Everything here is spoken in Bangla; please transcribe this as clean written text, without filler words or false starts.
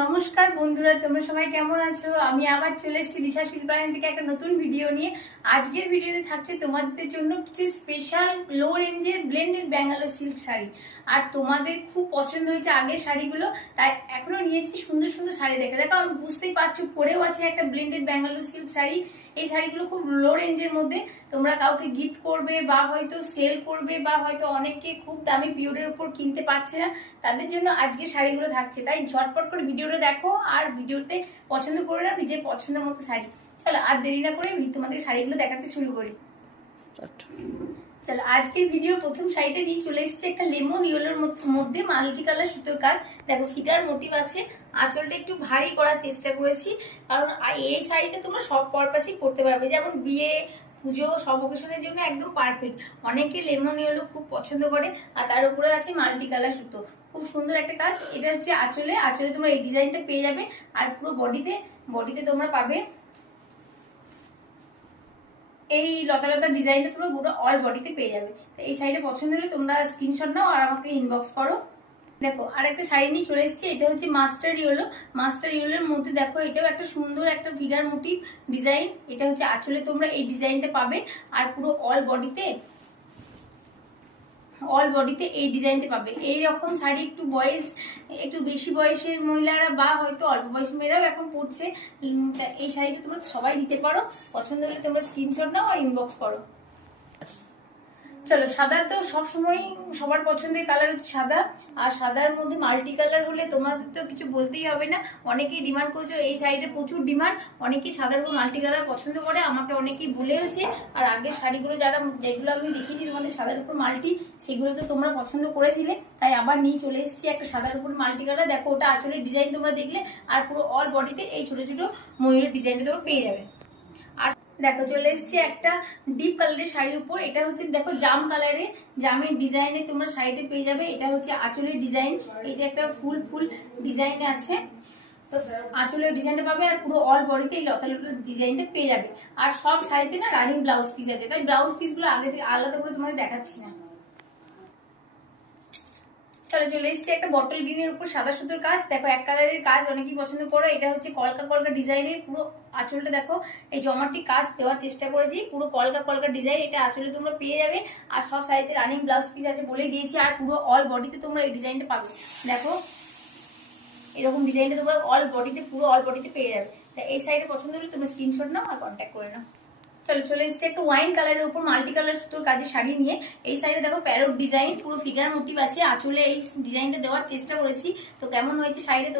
নমস্কার বন্ধুরা, তোমরা সবাই কেমন আছো? আমি আবার চলে এসেছি দিশা শিল্পায়ন থেকে একটা নতুন ভিডিও নিয়ে। আজকের ভিডিওতে থাকছে তোমাদের জন্য কিছু স্পেশাল লো রেঞ্জের ব্লেন্ডেড ব্যাঙ্গালোর সিল্ক শাড়ি। আর তোমাদের খুব পছন্দ হয়েছে আগের শাড়িগুলো, তাই এখনো নিয়েছি সুন্দর সুন্দর শাড়ি। দেখে দেখো, আমি বুঝতেই পারছো পরেও আছে একটা ব্লেন্ডেড ব্যাঙ্গালোর সিল্ক শাড়ি। এই শাড়িগুলো খুব লো রেঞ্জের মধ্যে, তোমরা কাউকে গিফট করবে বা হয়তো সেল করবে বা হয়তো অনেকে খুব দামি পিওরের উপর কিনতে পারছে না, তাদের জন্য আজকে শাড়িগুলো থাকছে। তাই ঝটপট করে ভিডিওটা দেখো আর ভিডিওতে পছন্দ করে নাও নিজের পছন্দের মতো শাড়ি। চলো আর দেরি না করে তোমাদের শাড়িগুলো দেখাতে শুরু করি। চলো, আজকের ভিডিও প্রথম শাড়িটা নিয়ে চলে এসেছে একটা লেমন ইয়েলোর মধ্যে মাল্টি কালার সুতোর কাজ। দেখো ফিগার মোটিভ আছে, আঁচলটা একটু ভারী করার চেষ্টা করেছি, কারণ এই শাড়িটা তোমরা সব পারপাসই পরতে পারবে, যেমন বিয়ে, পুজো, সব অকেশনের জন্য একদম পারফেক্ট। অনেকে লেমন ইয়েলো খুব পছন্দ করে। আর তার উপরে আছে মাল্টি কালার সুতো, খুব সুন্দর একটা কাজ। এটা হচ্ছে আঁচলে, আঁচলে তোমরা এই ডিজাইনটা পেয়ে যাবে। আর পুরো বডিতে তোমরা পাবে এই লতা লতা ডিজাইনটা, তোমরা পুরো অল বডিতে পেয়ে যাবে। এই শাড়িটা পছন্দ হলে তোমরা স্ক্রিনশট নাও আর আমাকে ইনবক্স করো। দেখো আর একটা শাড়ি নিয়ে চলে এসেছি, এটা হচ্ছে মাস্টার ইয়েলো। মাস্টার ইয়েলোর মধ্যে দেখো এটাও একটা সুন্দর একটা ফিগার মোটিভ ডিজাইন। এটা হচ্ছে আঁচলে তোমরা এই ডিজাইনটা পাবে। আর পুরো অল বডিতে এই ডিজাইনটা পাবে। এইরকম শাড়ি একটু বেশি বয়সের মহিলারা বা হয়তো অল্প বয়সী মেয়েরাও এখন পরছে। এই শাড়িটা তোমরা সবাই নিতে পারো। পছন্দ হলে তোমরা স্ক্রিনশট নাও আর ইনবক্স করো। চলো, সাদা তো সবসময় সবার পছন্দের কালার হচ্ছে সাদা। আর সাদার মধ্যে মাল্টি কালার হলে তোমাদের তো কিছু বলতেই হবে না, অনেকেই ডিমান্ড করেছো, এই শাড়িটার প্রচুর ডিমান্ড। অনেকেই সাদার উপর মাল্টি কালার পছন্দ করে, আমাকে অনেকেই বলেওছে। আর আগের শাড়িগুলো যেগুলো আমি দেখিয়েছি তোমাদের সাদার উপর মাল্টি, সেগুলো তো তোমরা পছন্দ করেছিলে, তাই আবার নিয়ে চলে এসেছি একটা সাদার উপর মাল্টি কালার। দেখো ওটা আঁচলের ডিজাইন তোমরা দেখলে, আর পুরো অল বডিতে এই ছোট ছোট ময়ূরের ডিজাইনটা তোমরা পেয়ে যাবে। আর দেখো চলে এসছে একটা ডিপ কালারের শাড়ির উপর। এটা হচ্ছে দেখো জাম কালারের, জামের ডিজাইনে তোমরা শাড়িটা পেয়ে যাবে। এটা হচ্ছে আঁচলের ডিজাইন, এটা একটা ফুল ডিজাইনে আছে। তো আঁচলের ডিজাইনটা পাবে আর পুরো অল বডিতে এই লতা লতা ডিজাইনটা পেয়ে যাবে। আর সব শাড়িতে না রানিং ব্লাউজ পিস আছে, তাই ব্লাউজ পিসগুলো আগে থেকে আলাদা করে তোমাদের দেখাচ্ছি না। চলে এসেছে একটা বটল গ্রিনের উপর সাদা সুতোর কাজ। দেখো এক কালারের কাজ অনেকেই পছন্দ করো। এটা হচ্ছে কলকা কলকা ডিজাইনের, পুরো আঁচলটা দেখো এই জমাটি কাজ দেওয়ার চেষ্টা করেছি, পুরো কলকা কলকা ডিজাইন। এটা আঁচলে তোমরা পেয়ে যাবে। আর সব শাড়িতে রানিং ব্লাউজ পিস আছে বলে দিয়েছি। আর পুরো অল বডিতে তোমরা এই ডিজাইনটা পাবে। দেখো এরকম ডিজাইনটা তোমরা পুরো অল বডিতে পেয়ে যাবে। তাই এই শাড়িটা পছন্দ হলে তোমরা স্ক্রিনশট নাও আর কন্ট্যাক্ট করে নাও। চলে এসেছে একটা ওয়াইন কালারের উপর মাল্টি কালার সুতোর কাজের শাড়ি নিয়ে। এই শাড়িটা দেখো প্যারট ডিজাইন, পুরো ফিগার মোটিভ আছে, আঁচলে এই ডিজাইনটা দেওয়ার চেষ্টা করেছি। তো কেমন হয়েছে শাড়িটা